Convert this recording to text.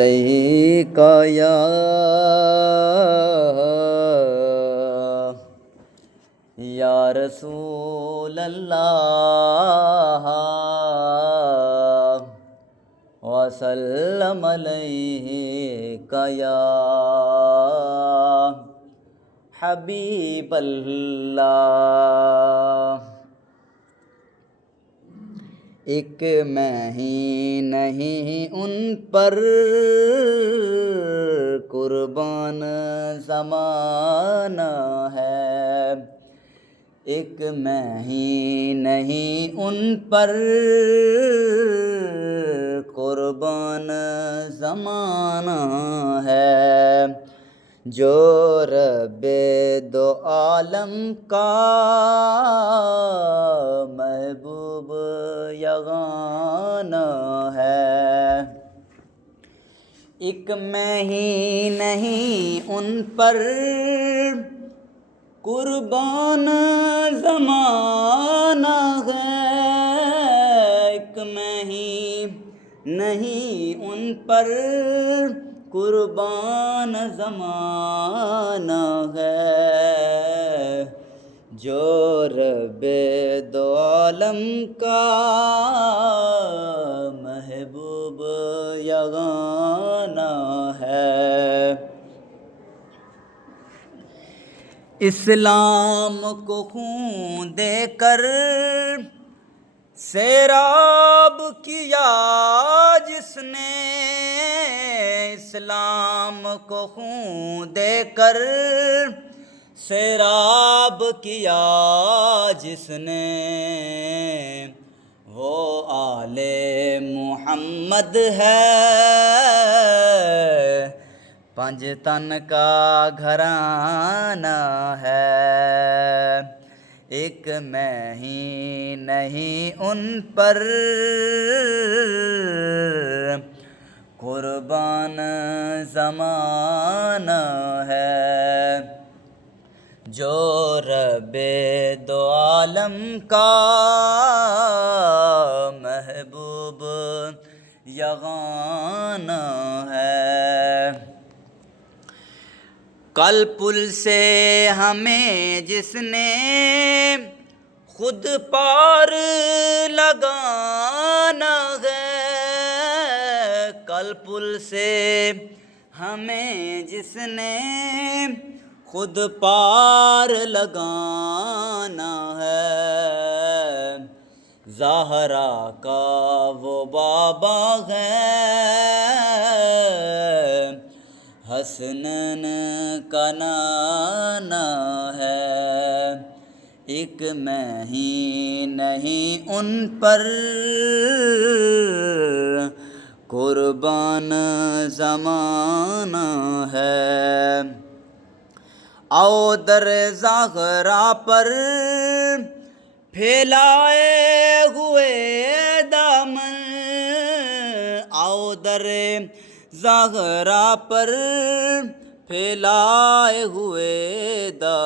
علیک یا رسول اللہ وسلم علیک یا حبیب اللہ۔ ایک میں ہی نہیں ان پر قربان زمانہ ہے، ایک میں ہی نہیں ان پر قربان زمانہ ہے، جو رب دو عالم کا محبوب یگانہ ہے۔ ایک میں ہی نہیں ان پر قربان زمانہ ہے، ایک میں ہی نہیں ان پر قربان زمانہ ہے، جو رب دو عالم کا محبوب یگانہ ہے۔ اسلام کو خون دے کر سیراب کیا جس نے، اسلام کو خون دے کر سیراب کیا جس نے، وہ آل محمد ہے، پنج تن کا گھرانہ ہے، ایک میں ہی نہیں ان پر قربان زمانہ ہے، جو رب دو عالم کا محبوب یگانہ ہے۔ کل پل سے ہمیں جس نے خود پار لگانا ہے، کل پل سے ہمیں جس نے خود پار لگانا ہے، زہرا کا وہ بابا ہے، حسنین کا نانا ہے، ایک میں ہی نہیں ان پر قربان زمانہ ہے۔ آؤ در زہرا پر پھیلائے ہوئے دامن، آؤ در زہرا پر پھیلائے ہوئے دامن